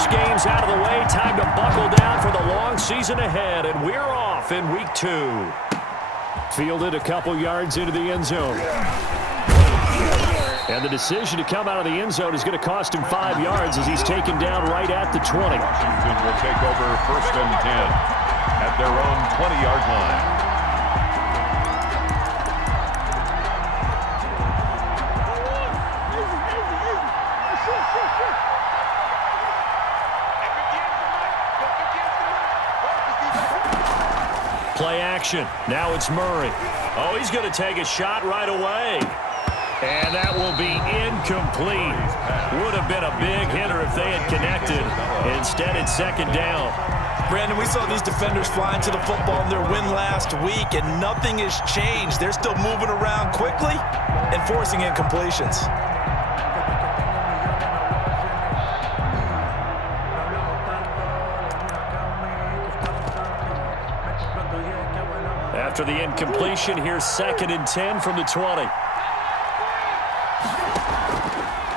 first game's out of the way. Time to buckle down for the long season ahead, and we're off in week 2. Fielded a couple yards into the end zone. And the decision to come out of the end zone is going to cost him 5 yards as he's taken down right at the 20. Washington will take over 1st and 10 at their own 20-yard line. Play action. Now it's Murray. Oh, he's going to take a shot right away. And that will be incomplete. Would have been a big hitter if they had connected. Instead, it's 2nd down. Brandon, we saw these defenders flying to the football in their win last week, and nothing has changed. They're still moving around quickly and forcing incompletions. After the incompletion, here's 2nd and 10 from the 20.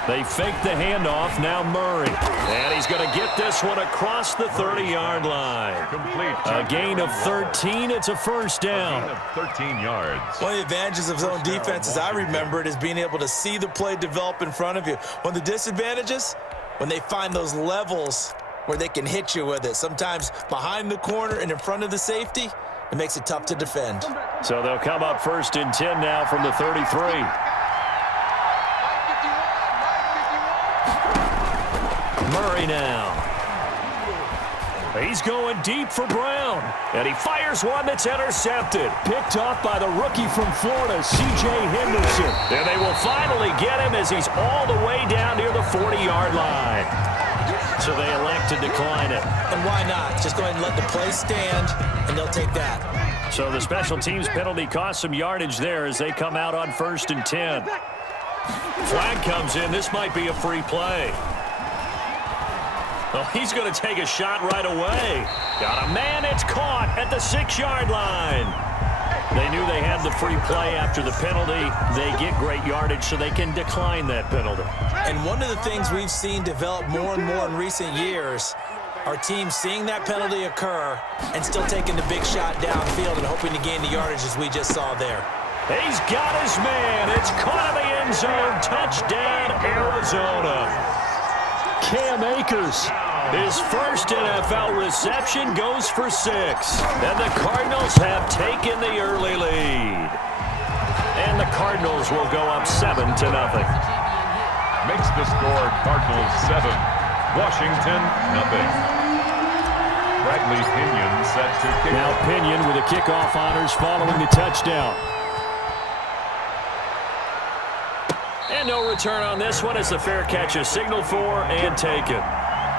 They fake the handoff, now Murray. And he's going to get this one across the 30-yard line. Complete. A gain of 13, it's a 1st down. A gain of 13 yards. One of the advantages of zone defense, as I remember it, is being able to see the play develop in front of you. One of the disadvantages, when they find those levels where they can hit you with it. Sometimes behind the corner and in front of the safety, it makes it tough to defend. So they'll come up 1st and 10 now from the 33. Murray now. He's going deep for Brown. And he fires one that's intercepted. Picked off by the rookie from Florida, C.J. Henderson. And they will finally get him as he's all the way down near the 40-yard line. So they elect to decline it. And why not? Just go ahead and let the play stand, and they'll take that. So the special teams penalty cost some yardage there as they come out on 1st and 10. Flag comes in. This might be a free play. Oh, he's going to take a shot right away. Got a man. It's caught at the 6-yard line. They knew they had the free play after the penalty. They get great yardage, so they can decline that penalty. And one of the things we've seen develop more and more in recent years are teams seeing that penalty occur and still taking the big shot downfield and hoping to gain the yardage as we just saw there. He's got his man. It's caught in the end zone. Touchdown, Arizona. Cam Akers, his first NFL reception, goes for 6. And the Cardinals have taken the early lead. And the Cardinals will go up 7-0. Makes the score Cardinals 7, Washington nothing. Bradley Pinion set to kick. Now Pinion with the kickoff honors following the touchdown. And no return on this one as the fair catch is signaled for and taken.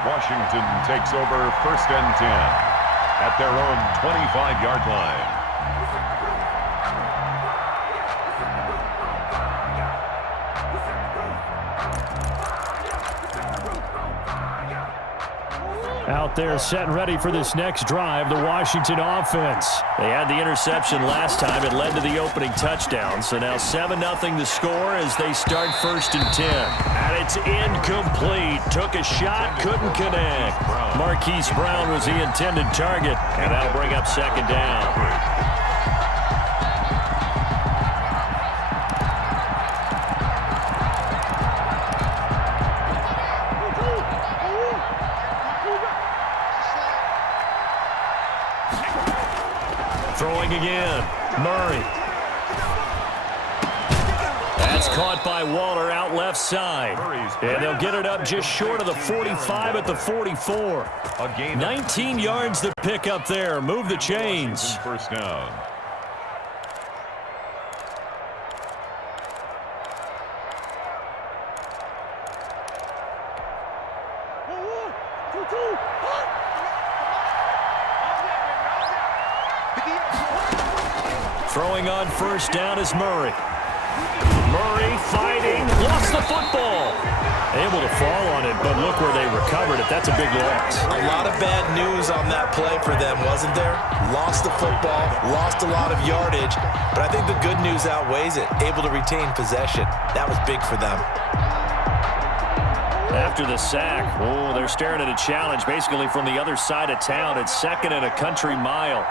Washington takes over 1st and 10 at their own 25-yard line. Out there set and ready for this next drive, the Washington offense. They had the interception last time. It led to the opening touchdown. So now 7-0 the score as they start 1st and 10. And it's incomplete. Took a shot, couldn't connect. Marquise Brown was the intended target, and that'll bring up 2nd down. Throwing again. Murray. That's caught by Waller out left side. And they'll get it up just short of the 45 at the 44. 19 yards to pick up there. Move the chains. 1st down. Throwing on 1st down is Murray. Murray fighting, lost the football. Able to fall on it, but look where they recovered it. That's a big loss. A lot of bad news on that play for them, wasn't there? Lost the football, lost a lot of yardage, but I think the good news outweighs it. Able to retain possession. That was big for them. after the sack. Oh, they're staring at a challenge basically from the other side of town. It's second and a country mile.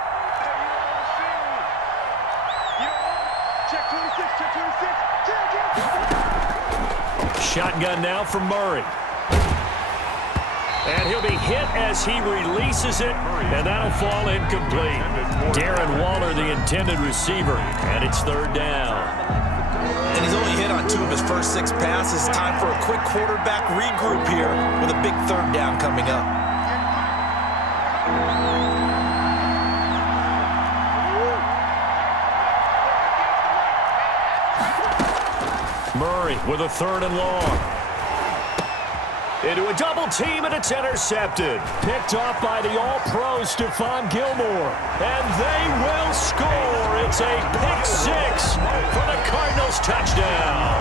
Shotgun now from Murray. And he'll be hit as he releases it, and that'll fall incomplete. Darren Waller, the intended receiver, and it's third down. And he's only hit on 2 of his first 6 passes. Time for a quick quarterback regroup here with a big third down coming up. Murray with a 3rd and long. Into a double team, and it's intercepted. Picked off by the all-pro Stephon Gilmore. And they will score. It's a pick 6 for the Cardinals touchdown.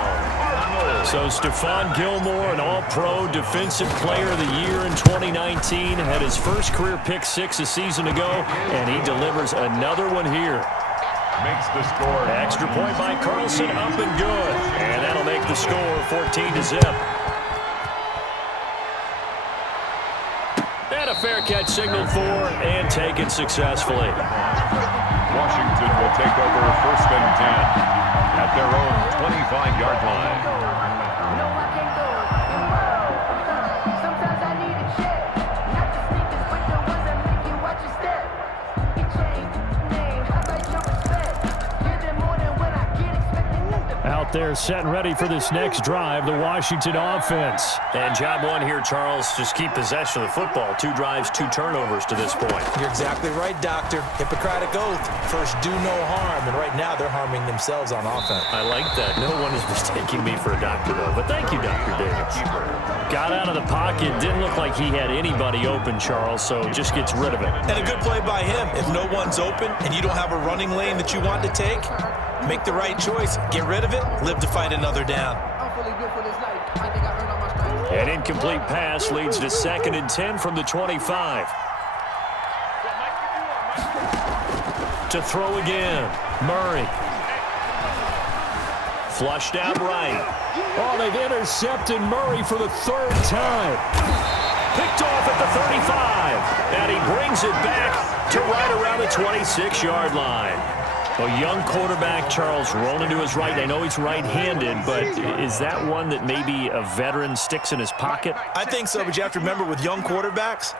So Stephon Gilmore, an all-pro defensive player of the year in 2019, had his first career pick 6 a season ago, and he delivers another one here. Makes the score. Extra point by Carlson, up and good. And that'll make the score 14-0. And a fair catch signaled for and taken successfully. Washington will take over 1st and 10 at their own 25-yard line. Out there set and ready for this next drive, the Washington offense. And job one here, Charles, just keep possession of the football. 2 drives, 2 turnovers to this point. You're exactly right, Doctor. Hippocratic oath. First, do no harm. And right now, they're harming themselves on offense. I like that. No one is mistaking me for a doctor, though. But thank you, Dr. Davis. Got out of the pocket. Didn't look like he had anybody open, Charles, so just gets rid of it. And a good play by him. If no one's open and you don't have a running lane that you want to take, make the right choice. Get rid of it. Live to fight another down. An incomplete pass leads to 2nd and 10 from the 25. To throw again. Murray. Flushed out right. Oh, they've intercepted Murray for the 3rd time. Picked off at the 35. And he brings it back to right around the 26-yard line. A young quarterback, Charles, rolling to his right. I know he's right-handed, but is that one that maybe a veteran sticks in his pocket? I think so, but you have to remember with young quarterbacks,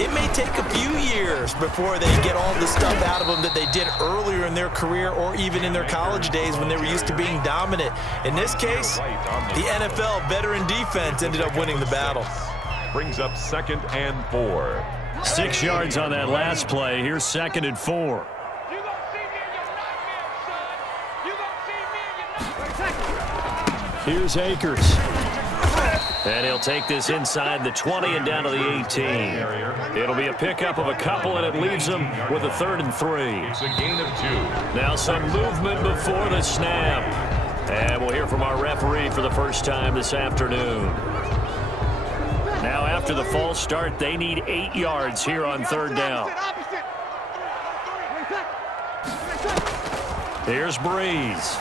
it may take a few years before they get all the stuff out of them that they did earlier in their career or even in their college days when they were used to being dominant. In this case, the NFL veteran defense ended up winning the battle. Brings up 2nd and 4. 6 yards on that last play. Here's 2nd and 4. Here's Akers. And he'll take this inside the 20 and down to the 18. It'll be a pickup of a couple, and it leaves them with a 3rd and 3. It's a gain of 2. Now some movement before the snap. And we'll hear from our referee for the first time this afternoon. Now after the false start, they need 8 yards here on 3rd down. Here's Breeze.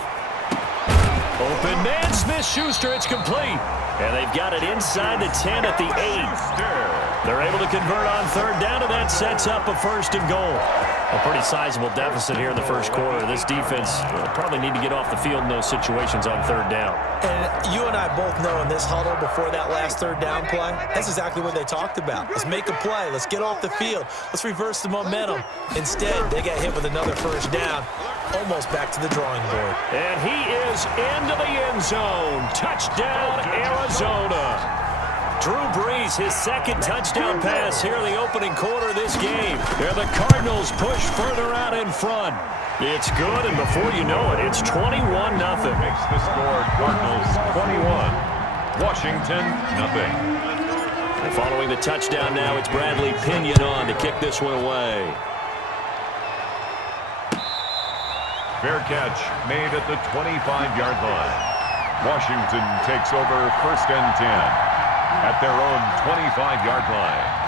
Open man, Smith-Schuster, it's complete. And they've got it inside the 10 at the 8. They're able to convert on 3rd down, and that sets up a 1st and goal. A pretty sizable deficit here in the first quarter. This defense will probably need to get off the field in those situations on 3rd down. And you and I both know in this huddle before that last 3rd down play, that's exactly what they talked about. Let's make a play. Let's get off the field. Let's reverse the momentum. Instead, they got hit with another 1st down. Almost back to the drawing board. And he is into the end zone. Touchdown, Arizona. Drew Brees, his 2nd touchdown pass here in the opening quarter of this game. Here the Cardinals push further out in front. It's good, and before you know it, it's 21-0. Makes the score Cardinals 21. Washington, nothing. And following the touchdown now, it's Bradley Pinion on to kick this one away. Fair catch made at the 25-yard line. Washington takes over 1st and 10 at their own 25-yard line.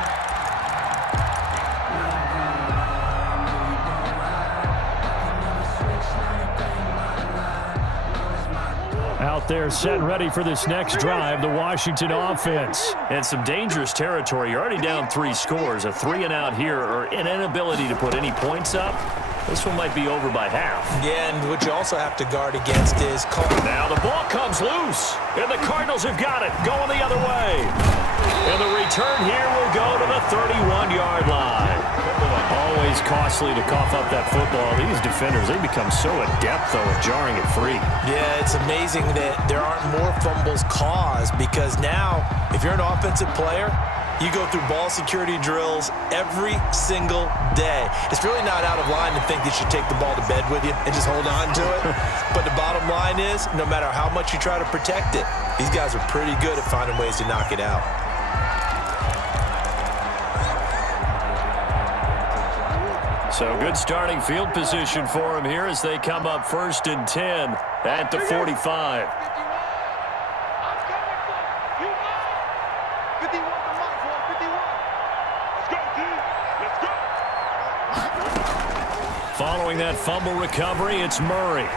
Out there set and ready for this next drive, the Washington offense. And some dangerous territory. You're already down 3 scores. A 3-and-out here or an inability to put any points up. This one might be over by half. Yeah, and what you also have to guard against is call. Now the ball comes loose, and the Cardinals have got it, going the other way. And the return here will go to the 31-yard line. Always costly to cough up that football. These defenders, they become so adept, though, at jarring it free. Yeah, it's amazing that there aren't more fumbles caused because now, if you're an offensive player, you go through ball security drills every single day. It's really not out of line to think that you should take the ball to bed with you and just hold on to it. But the bottom line is, no matter how much you try to protect it, these guys are pretty good at finding ways to knock it out. So good starting field position for him here as they come up 1st and 10 at the 45. Following that fumble recovery, it's Murray.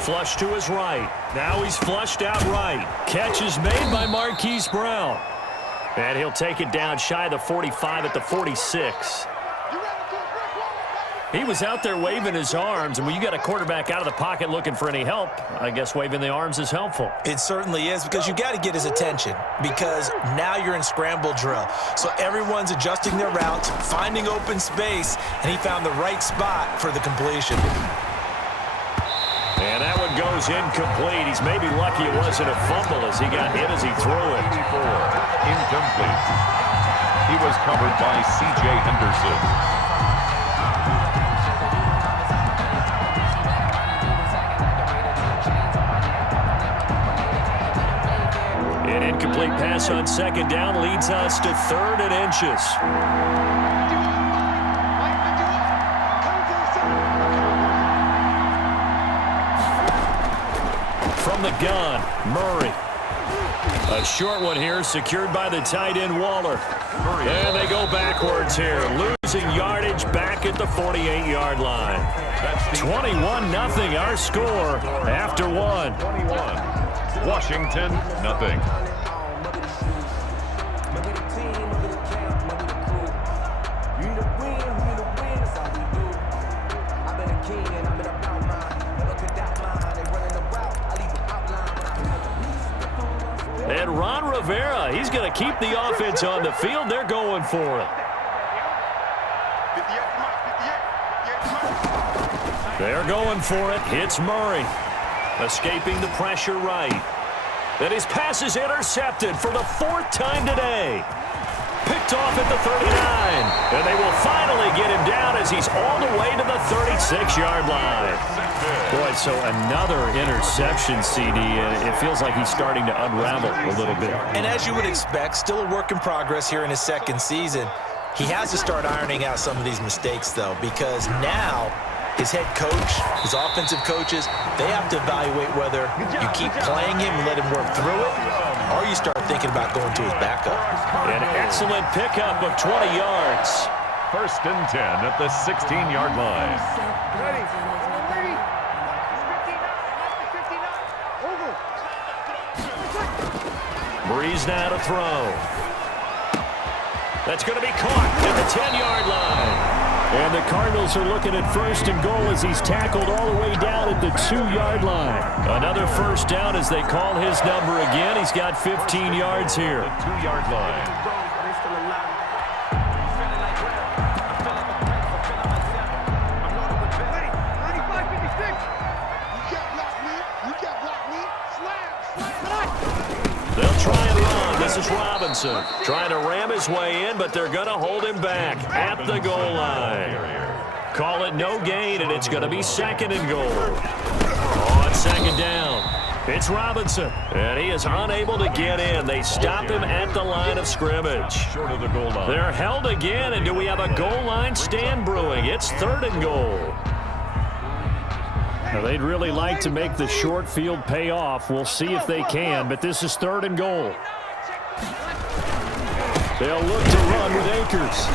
Flush to his right. Now he's flushed out right. Catch is made by Marquise Brown. And he'll take it down shy of the 45 at the 46. He was out there waving his arms, and when you got a quarterback out of the pocket looking for any help, I guess waving the arms is helpful. It certainly is because you got to get his attention because now you're in scramble drill. So everyone's adjusting their routes, finding open space, and he found the right spot for the completion. And that one goes incomplete. He's maybe lucky it wasn't a fumble as he got hit as he threw it. Incomplete. He was covered by C.J. Henderson. An incomplete pass on 2nd down leads us to 3rd and inches. From the gun, Murray. A short one here secured by the tight end Waller. And they go backwards here, losing yardage back at the 48-yard line. 21-0 our score after 1. 21. Washington, nothing. And Ron Rivera, he's going to keep the offense on the field. They're going for it. They're going for it. Hits Murray. Escaping the pressure right. And his pass is intercepted for the 4th time today. Picked off at the 39. And they will finally get him down as he's all the way to the 36-yard line. Boy, so another interception, CD, and it feels like he's starting to unravel a little bit. And as you would expect, still a work in progress here in his 2nd season. He has to start ironing out some of these mistakes, though, because now his head coach, his offensive coaches, they have to evaluate whether you keep playing him and let him work through it, or you start thinking about going to his backup. An excellent pickup of 20 yards. 1st and 10 at the 16-yard line. Breeze now to throw. That's going to be caught at the 10-yard line. And the Cardinals are looking at 1st and goal as he's tackled all the way down at the 2-yard line. Another 1st down as they call his number again. He's got 15 yards here. The 2-yard line. They'll try and run. This is Robinson trying to ram his way in, but they're going to hold him back at the goal line. Call it no gain, and it's going to be 2nd and goal. On 2nd down, it's Robinson, and he is unable to get in. They stop him at the line of scrimmage. Short of the goal line. They're held again, and do we have a goal line stand brewing? It's 3rd and goal. Now, they'd really like to make the short field pay off. We'll see if they can, but this is 3rd and goal. They'll look to run with Akers.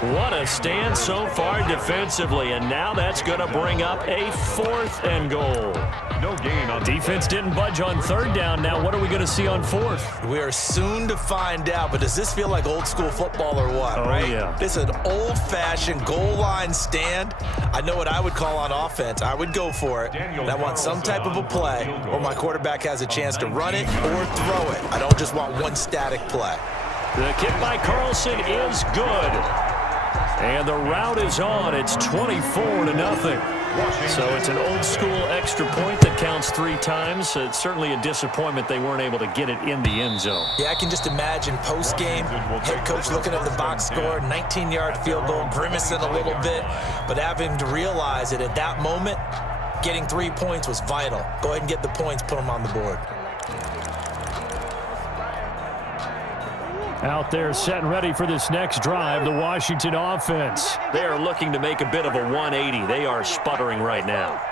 What a stand so far defensively, and now that's going to bring up a 4th and goal. No gain on defense. Didn't budge on 3rd down. Now what are we going to see on 4th? We are soon to find out, but does this feel like old school football or what, right? Yeah. This is an old-fashioned goal line stand. I know what I would call on offense. I would go for it. And I want some type of a play where my quarterback has a chance to run it or throw it. I don't just want one static play. The kick by Carlson is good. And the route is on. It's 24-0. So it's an old-school extra point that counts 3 times. It's certainly a disappointment they weren't able to get it in the end zone. Yeah, I can just imagine post-game, head coach looking at the box score, 19-yard field goal, grimacing a little bit, but having to realize that at that moment, getting 3 points was vital. Go ahead and get the points, put them on the board. Out there set and ready for this next drive, the Washington offense. They are looking to make a bit of a 180. They are sputtering right now.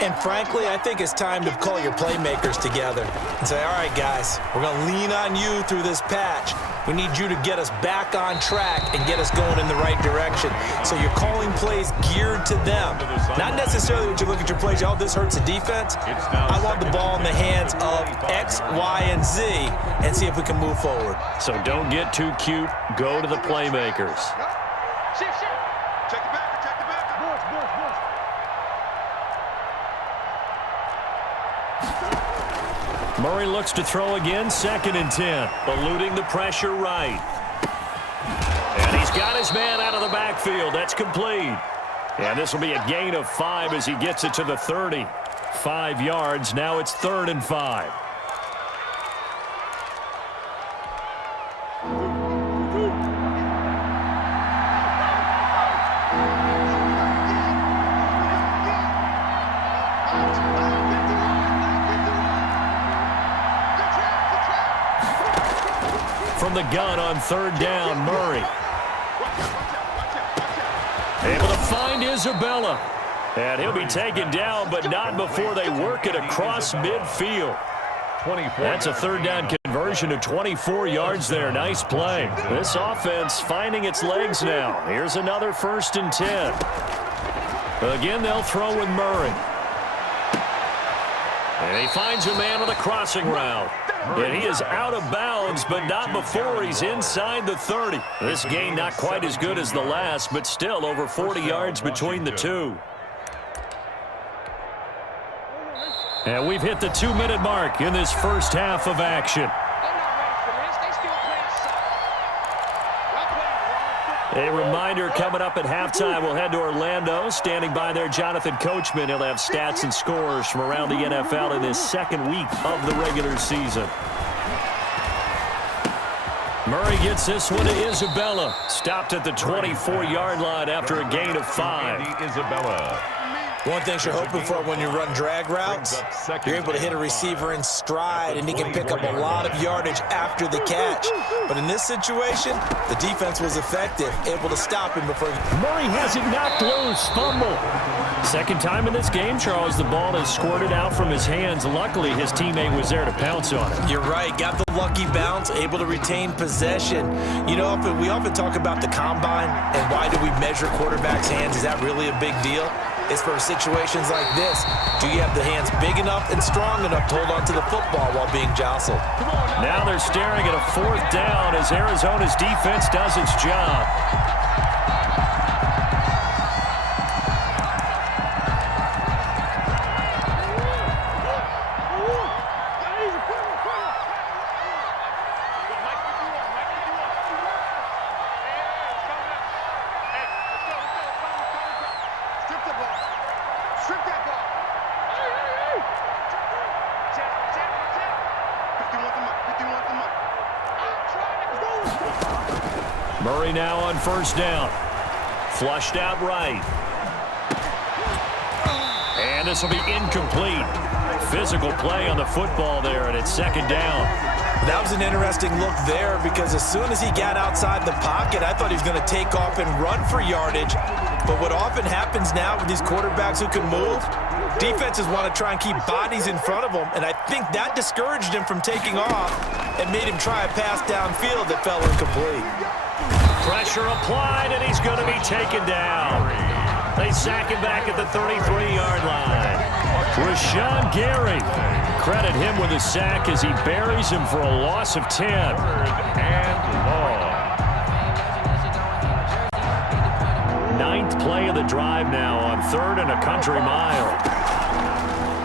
And frankly, I think it's time to call your playmakers together and say, all right, guys, we're going to lean on you through this patch. We need you to get us back on track and get us going in the right direction. So you're calling plays geared to them. Not necessarily when you look at your plays, oh, this hurts the defense. I want the ball in the hands of X, Y, and Z and see if we can move forward. So don't get too cute. Go to the playmakers. Shift. Check the back. Murray looks to throw again, 2nd and 10. Eluding the pressure right. And he's got his man out of the backfield. That's complete. And this will be a gain of 5 as he gets it to the 30. 5 yards. Now it's 3rd and 5. From the gun on 3rd down, Murray. Able to find Isabella. And he'll be taken down, but not before they work it across midfield. That's a 3rd down conversion of 24 yards there. Nice play. This offense finding its legs now. Here's another 1st and 10. Again, they'll throw with Murray. And he finds a man on the crossing route. And he is out of bounds, but not before he's inside the 30. This gain not quite as good as the last, but still over 40 yards between the two. And we've hit the 2-minute mark in this first half of action. A reminder coming up at halftime, we'll head to Orlando. Standing by there, Jonathan Coachman. He'll have stats and scores from around the NFL in this 2nd week of the regular season. Murray gets this one to Isabella. Stopped at the 24-yard line after a gain of 5. Isabella. One thing you're hoping for when you run drag routes, you're able to hit a receiver in stride, and he can pick up a lot of yardage after the catch. But in this situation, the defense was effective, able to stop him before. Murray has it knocked loose. Fumble. 2nd time in this game, Charles, the ball is squirted out from his hands. Luckily, his teammate was there to pounce on it. You're right. Got the lucky bounce, able to retain possession. You know, we often talk about the combine and why do we measure quarterbacks' hands. Is that really a big deal? It's for situations like this. Do you have the hands big enough and strong enough to hold on to the football while being jostled? Now they're staring at a 4th down as Arizona's defense does its job. Murray now on 1st down. Flushed out right. And this will be incomplete. Physical play on the football there, and it's 2nd down. That was an interesting look there because as soon as he got outside the pocket, I thought he was going to take off and run for yardage. But what often happens now with these quarterbacks who can move, defenses want to try and keep bodies in front of them, and I think that discouraged him from taking off and made him try a pass downfield that fell incomplete. Pressure applied, and he's going to be taken down. They sack him back at the 33-yard line. Rashawn Gary. Credit him with a sack as he buries him for a loss of 10. And long. Ninth play of the drive now on 3rd and a country mile.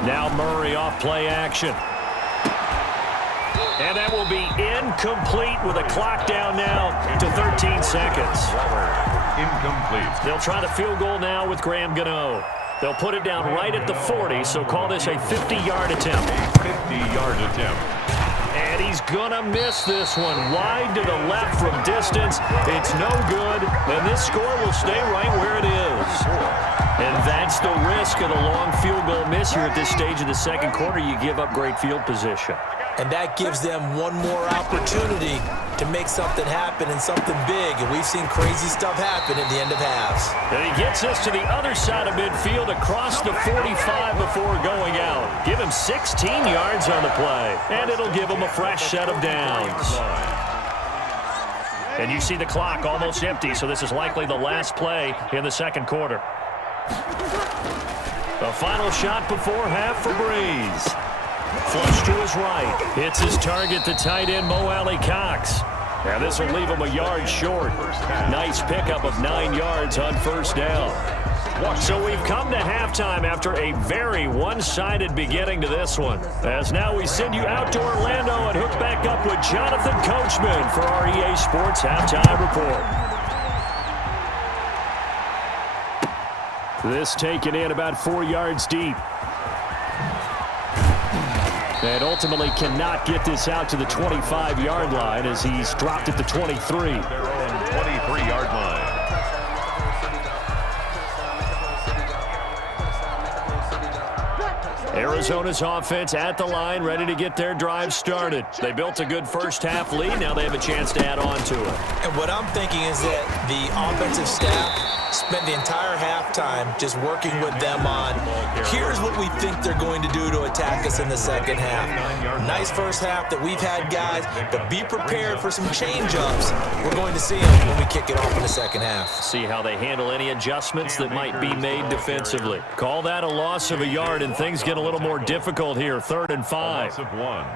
Now Murray off play action. And that will be incomplete with a clock down now to 13 seconds. Incomplete. They'll try the field goal now with Graham Gano. They'll put it down right at the 40, so call this a 50-yard attempt. 50-yard attempt. And he's going to miss this one. Wide to the left from distance. It's no good, and this score will stay right where it is. And that's the risk of the long field goal miss here at this stage of the second quarter. You give up great field position. And that gives them one more opportunity to make something happen and something big. And we've seen crazy stuff happen at the end of halves. And he gets us to the other side of midfield across the 45 before going out. Give him 16 yards on the play. And it'll give him a fresh set of downs. And you see the clock almost empty, so this is likely the last play in the second quarter. The final shot before half for Breeze. Flush to his right. Hits his target, the tight end, Mo Alley-Cox. Now this will leave him a yard short. Nice pickup of 9 yards on first down. So we've come to halftime after a very one-sided beginning to this one. As now we send you out to Orlando and hook back up with Jonathan Coachman for our EA Sports Halftime Report. This taken in about 4 yards deep. And ultimately cannot get this out to the 25-yard line as he's dropped at the 23. Their own 23-yard line. Arizona's offense at the line, ready to get their drive started. They built a good first-half lead. Now they have a chance to add on to it. And what I'm thinking is that the offensive staff spent the entire halftime just working with them on, here's what we think they're going to do to attack us in the second half. Nice first half that we've had, guys, but be prepared for some change-ups. We're going to see them when we kick it off in the second half. See how they handle any adjustments that might be made defensively. Call that a loss of a yard, and things get a little more difficult here, 3rd and 5.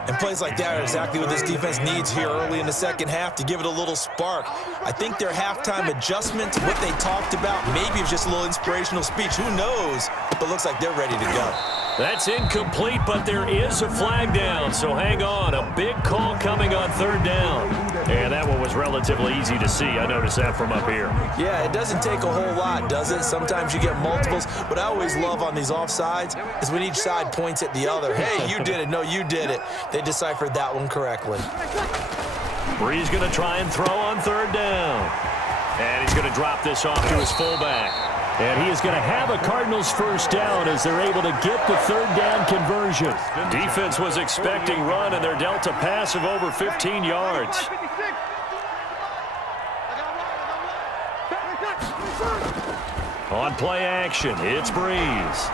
And plays like that are exactly what this defense needs here early in the second half to give it a little spark. I think their halftime adjustment, what they talked about, maybe it's just a little inspirational speech. Who knows? But looks like they're ready to go. That's incomplete, but there is a flag down, so hang on. A big call coming on 3rd down. And that one was relatively easy to see. I noticed that from up here. Yeah, it doesn't take a whole lot, does it? Sometimes you get multiples. What I always love on these offsides is when each side points at the other. Hey, you did it. No, you did it. They deciphered that one correctly. Breeze going to try and throw on 3rd down. And he's going to drop this off to his fullback. And he is going to have a Cardinals first down as they're able to get the 3rd down conversion. Defense was expecting run, and they're dealt a pass of over 15 yards. On play action, it's Breeze.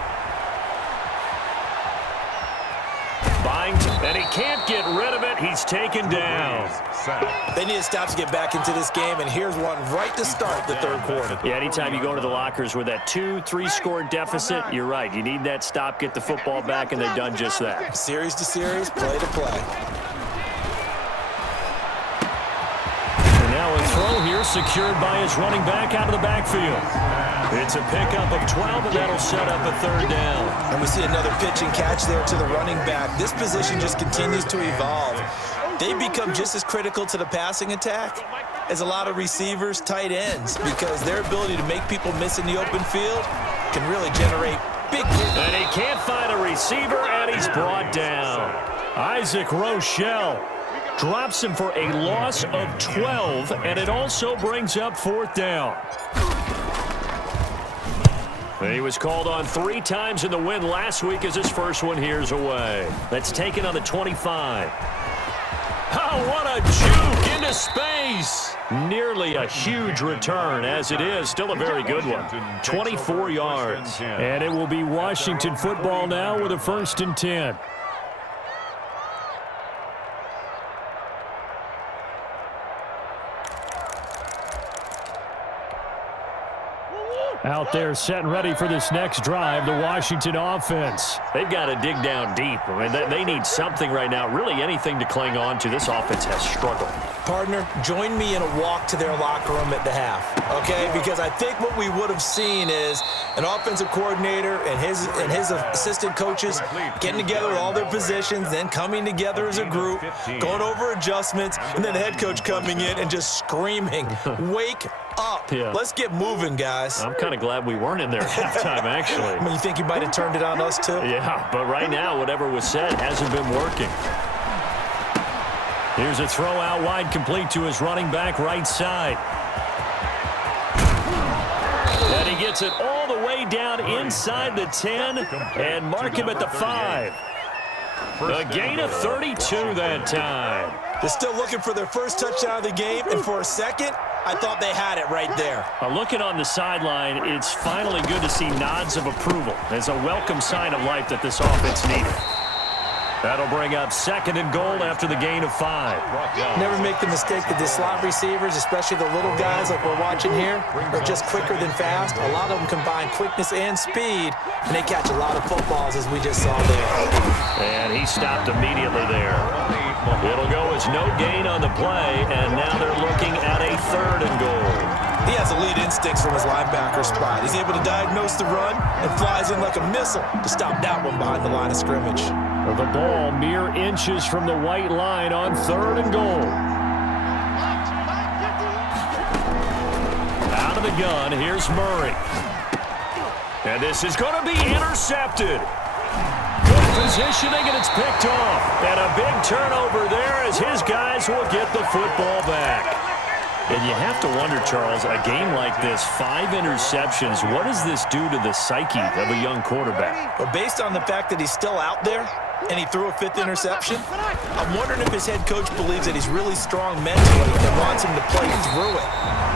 And he can't get rid of it. He's taken down. They need a stop to get back into this game, and here's one right to start the 3rd quarter. Yeah, anytime you go to the lockers with that 2-3 score deficit, you're right. You need that stop, get the football back, and they've done just that. Series to series, play to play. And now a throw here secured by his running back out of the backfield. It's a pickup of 12, and that'll set up a 3rd down. And we see another pitch and catch there to the running back. This position just continues to evolve. They become just as critical to the passing attack as a lot of receivers, tight ends, because their ability to make people miss in the open field can really generate big. And he can't find a receiver, and he's brought down. Isaac Rochelle drops him for a loss of 12, and it also brings up 4th down. He was called on 3 times in the win last week as his first one here's away. That's taken on the 25. Oh, what a juke into space. Nearly a huge return, as it is. Still a very good one. 24 yards. And it will be Washington football now with a 1st and 10. Out there set and ready for this next drive, the Washington offense. They've got to dig down deep. I mean, they need something right now, really anything to cling on to. This offense has struggled. Partner, join me in a walk to their locker room at the half, okay? Because I think what we would have seen is an offensive coordinator and his assistant coaches getting together all their positions, then coming together as a group, going over adjustments, and then the head coach coming in and just screaming, wake up. Yeah. Let's get moving, guys. I'm kind of glad we weren't in there at halftime, actually. I mean, you think he might have turned it on us, too? Yeah, but right now, whatever was said hasn't been working. Here's a throw out wide, complete to his running back right side. And he gets it all the way down inside the 10 and mark him at the 5. A gain of 32 that time. They're still looking for their first touchdown of the game, and for a second, I thought they had it right there. Looking on the sideline, it's finally good to see nods of approval. It's a welcome sign of life that this offense needed. That'll bring up 2nd and goal after the gain of 5. Never make the mistake that the slot receivers, especially the little guys like we're watching here, are just quicker than fast. A lot of them combine quickness and speed, and they catch a lot of footballs, as we just saw there. And he stopped immediately there. It'll go as no gain on the play, and now they're looking at a 3rd and goal. He has elite instincts from his linebacker spot. He's able to diagnose the run and flies in like a missile to stop that one behind the line of scrimmage. The ball mere inches from the white line on 3rd and goal. Out of the gun, here's Murray. And this is going to be intercepted. Good positioning, and it's picked off. And a big turnover there as his guys will get the football back. And you have to wonder, Charles, a game like this, 5 interceptions, what does this do to the psyche of a young quarterback? But based on the fact that he's still out there and he threw a 5th interception, I'm wondering if his head coach believes that he's really strong mentally and wants him to play through it.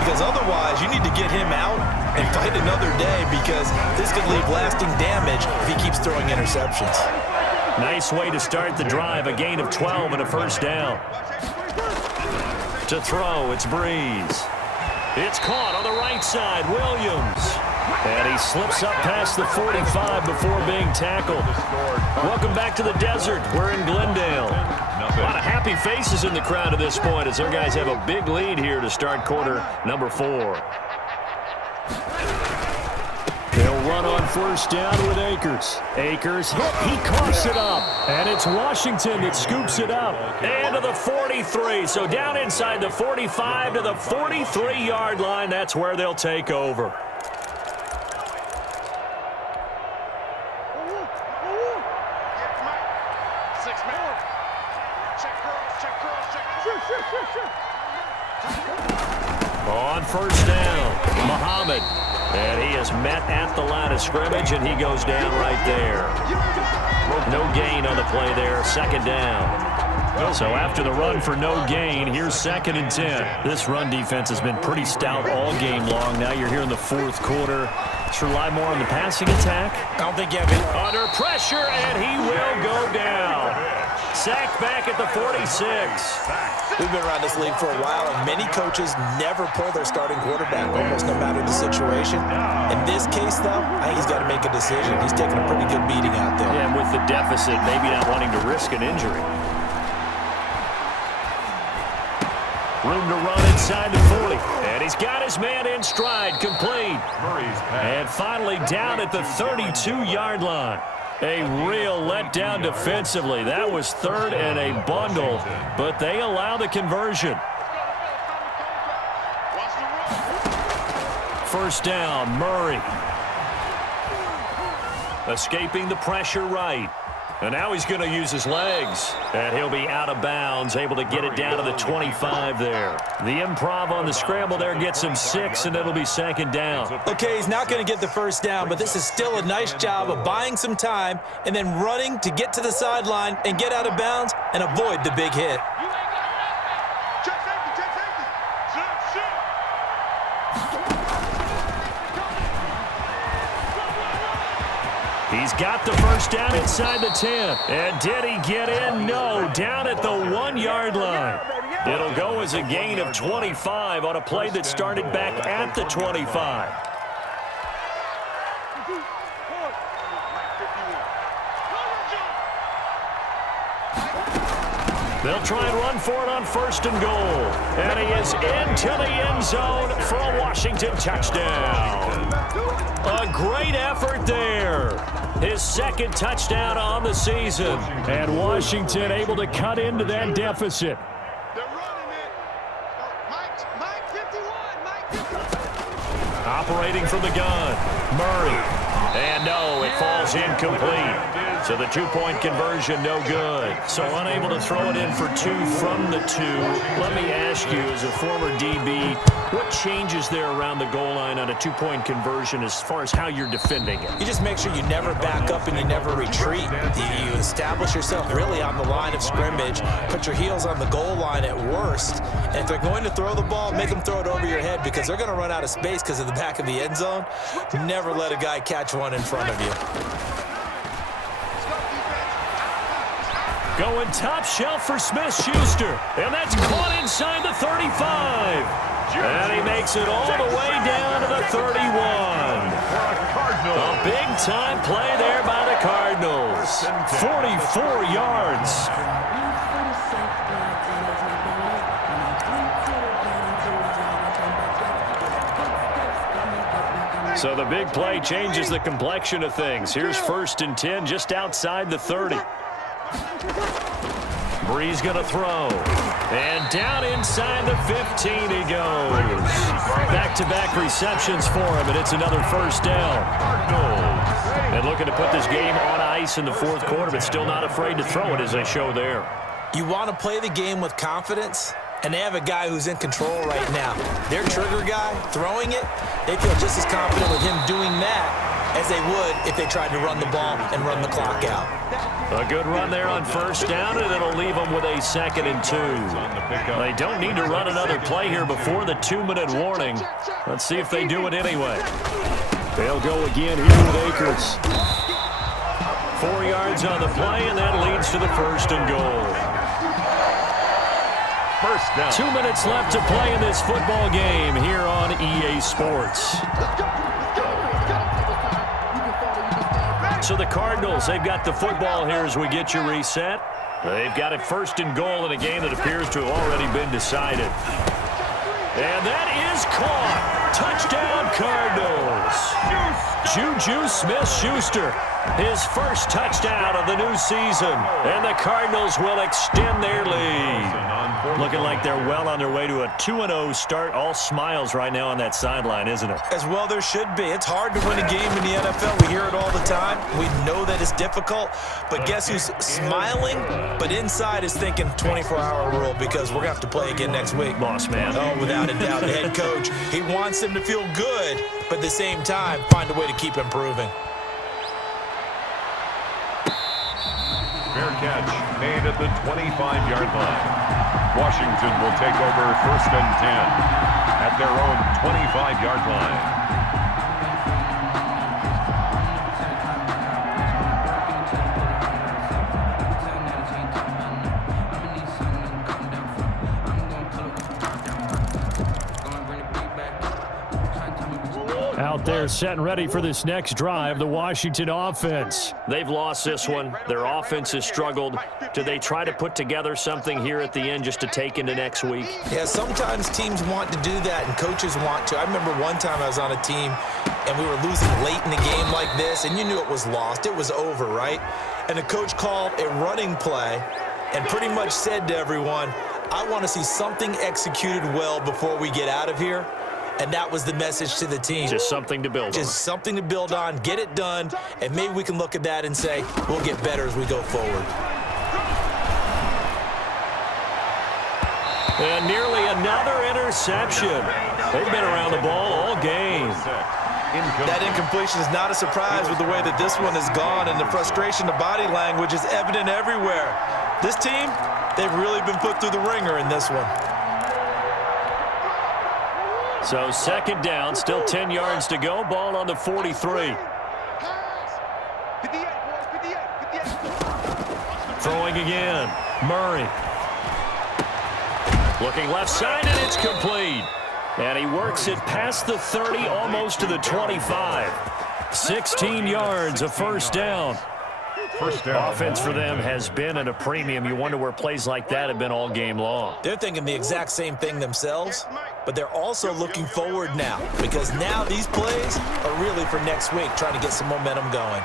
Because otherwise, you need to get him out and fight another day, because this could leave lasting damage if he keeps throwing interceptions. Nice way to start the drive, a gain of 12 and a 1st down. To throw, it's Breeze. It's caught on the right side, Williams. And he slips up past the 45 before being tackled. Welcome back to the desert. We're in Glendale. A lot of happy faces in the crowd at this point as their guys have a big lead here to start quarter number 4. They'll run on 1st down with Akers. Akers hit, he coughs it up. And it's Washington that scoops it up. And to the 43. So down inside the 45 to the 43-yard line. That's where they'll take over. On 1st down, Muhammad. And he is met at the line of scrimmage, and he goes down right there. No gain on the play there, 2nd down. So after the run for no gain, here's 2nd and 10. This run defense has been pretty stout all game long. Now you're here in the 4th quarter. Let's rely more on the passing attack. I don't think you have it. Under pressure, and he will go down. Sacked back at the 46. We've been around this league for a while, and many coaches never pull their starting quarterback, almost no matter the situation. In this case, though, I think he's got to make a decision. He's taking a pretty good beating out there. Yeah, and with the deficit, maybe not wanting to risk an injury. Room to run inside the 40. And he's got his man in stride, complete. And finally down at the 32-yard line. A real letdown defensively. That was 3rd and a bundle, but they allow the conversion. 1st down, Murray. Escaping the pressure right. And now he's going to use his legs. And he'll be out of bounds, able to get it down to the 25 there. The improv on the scramble there gets him 6, and it'll be 2nd down. Okay, he's not going to get the 1st down, but this is still a nice job of buying some time and then running to get to the sideline and get out of bounds and avoid the big hit. He's got the 1st down inside the 10. And did he get in? No, down at the 1-yard line. It'll go as a gain of 25 on a play that started back at the 25. They'll try and run for it on 1st and goal. And he is into the end zone for a Washington touchdown. A great effort there. His 2nd touchdown on the season. And Washington able to cut into that deficit. They're running it. Mike 51. Mike 51. Operating from the gun. Murray. And no, it falls incomplete. So the 2-point conversion, no good. So unable to throw it in for 2 from the 2. Let me ask you, as a former DB, what changes there around the goal line on a 2-point conversion as far as how you're defending it? You just make sure you never back up and you never retreat. You establish yourself really on the line of scrimmage, put your heels on the goal line at worst. And if they're going to throw the ball, make them throw it over your head because they're going to run out of space because of the back of the end zone. Never let a guy catch one in front of you. Going top shelf for Smith-Schuster. And that's caught inside the 35. And he makes it all the way down to the 31. A big-time play there by the Cardinals. 44 yards. So the big play changes the complexion of things. Here's 1st and 10 just outside the 30. Bree's going to throw. And down inside the 15 he goes. Back-to-back receptions for him, and it's another 1st down. And looking to put this game on ice in the 4th quarter, but still not afraid to throw it as they show there. You want to play the game with confidence, and they have a guy who's in control right now. Their trigger guy, throwing it, they feel just as confident with him doing that as they would if they tried to run the ball and run the clock out. A good run there on 1st down, and it'll leave them with a 2nd and 2. They don't need to run another play here before the 2-minute warning. Let's see if they do it anyway. They'll go again here with Akers. 4 yards on the play, and that leads to the 1st and goal. 1st down. 2 minutes left to play in this football game here on EA Sports. So the Cardinals, they've got the football here as we get you reset. They've got it 1st and goal in a game that appears to have already been decided. And that is caught. Touchdown, Cardinals. Juju Smith-Schuster, his 1st touchdown of the new season. And the Cardinals will extend their lead. Looking like they're well on their way to a 2-0 start. All smiles right now on that sideline, isn't it? As well there should be. It's hard to win a game in the NFL. We hear it all the time. We know that it's difficult. But guess who's smiling, but inside is thinking 24-hour rule because we're going to have to play again next week. Boss man. Oh, without a doubt. The head coach, he wants them to feel good, but at the same time, find a way to keep improving. Fair catch made at the 25-yard line. Washington will take over 1st and 10 at their own 25-yard line. Out there set and ready for this next drive, the Washington offense. They've lost this one. Their offense has struggled. Do they try to put together something here at the end just to take into next week? Yeah, sometimes teams want to do that and coaches want to. I remember one time I was on a team and we were losing late in the game like this and you knew it was lost. It was over, right? And the coach called a running play and pretty much said to everyone, I want to see something executed well before we get out of here. And that was the message to the team. Just something to build on. Just something to build on, get it done, and maybe we can look at that and say, we'll get better as we go forward. And nearly another interception. They've been around the ball all game. That incompletion is not a surprise with the way that this one has gone, and the frustration, the body language is evident everywhere. This team, they've really been put through the ringer in this one. So 2nd down, still 10 yards to go. Ball on the 43. Throwing again. Murray. Looking left side, and it's complete. And he works it past the 30, almost to the 25. 16 yards, a 1st down. first down. Offense for them has been at a premium. You wonder where plays like that have been all game long. They're thinking the exact same thing themselves, but they're also looking forward now because now these plays are really for next week, trying to get some momentum going.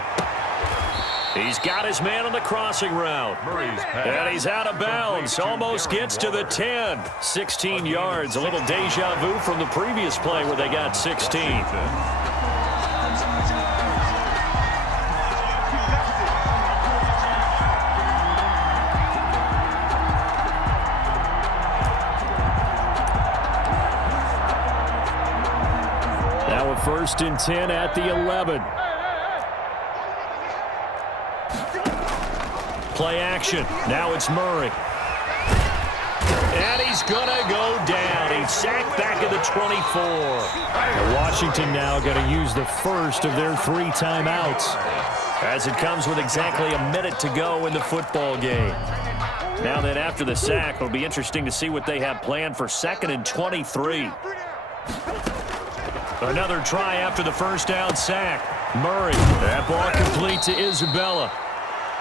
He's got his man on the crossing route. And he's out of bounds. Almost gets to the 10. 16 yards. A little deja vu from the previous play where they got 16. Now a 1st and 10 at the 11. Play action. Now it's Murray. And he's going to go down. He's sacked back at the 24. And Washington now going to use the first of their 3 timeouts as it comes with exactly a minute to go in the football game. Now then, after the sack, it'll be interesting to see what they have planned for 2nd and 23. Another try after the first down sack. Murray. That ball complete to Isabella.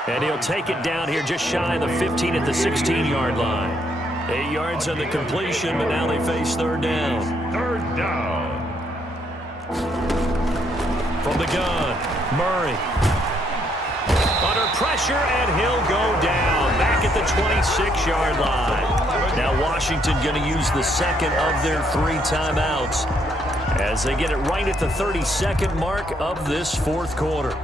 And he'll take it down here just shy of the 15 at the 16-yard line. 8 yards on the completion, but now they face 3rd down. 3rd down. From the gun, Murray. Under pressure, and he'll go down. Back at the 26-yard line. Now Washington going to use the 2nd of their 3 timeouts as they get it right at the 32nd mark of this 4th quarter.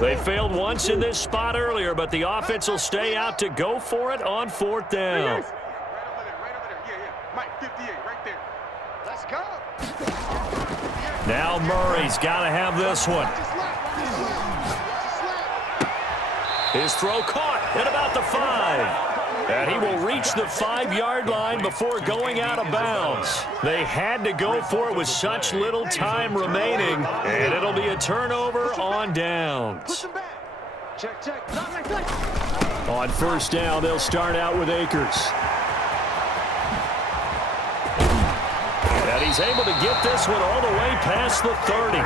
They failed once in this spot earlier, but the offense will stay out to go for it on 4th down. Right over there. Yeah. Mike, 58, right there. Let's go. Now Murray's got to have this one. His throw caught at about the 5. And he will reach the 5-yard line before going out of bounds. They had to go for it with such little time remaining, and it'll be a turnover on downs. Check. On 1st down, they'll start out with Akers. And he's able to get this one all the way past the 30.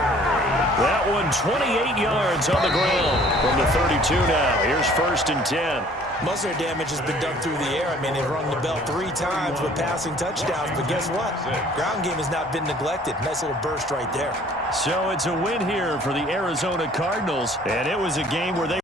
That one 28 yards on the ground from the 32 now. Here's 1st and 10. Most of their damage has been done through the air. I mean, they've rung the bell 3 times with passing touchdowns, but guess what? Ground game has not been neglected. Nice little burst right there. So it's a win here for the Arizona Cardinals, and it was a game where they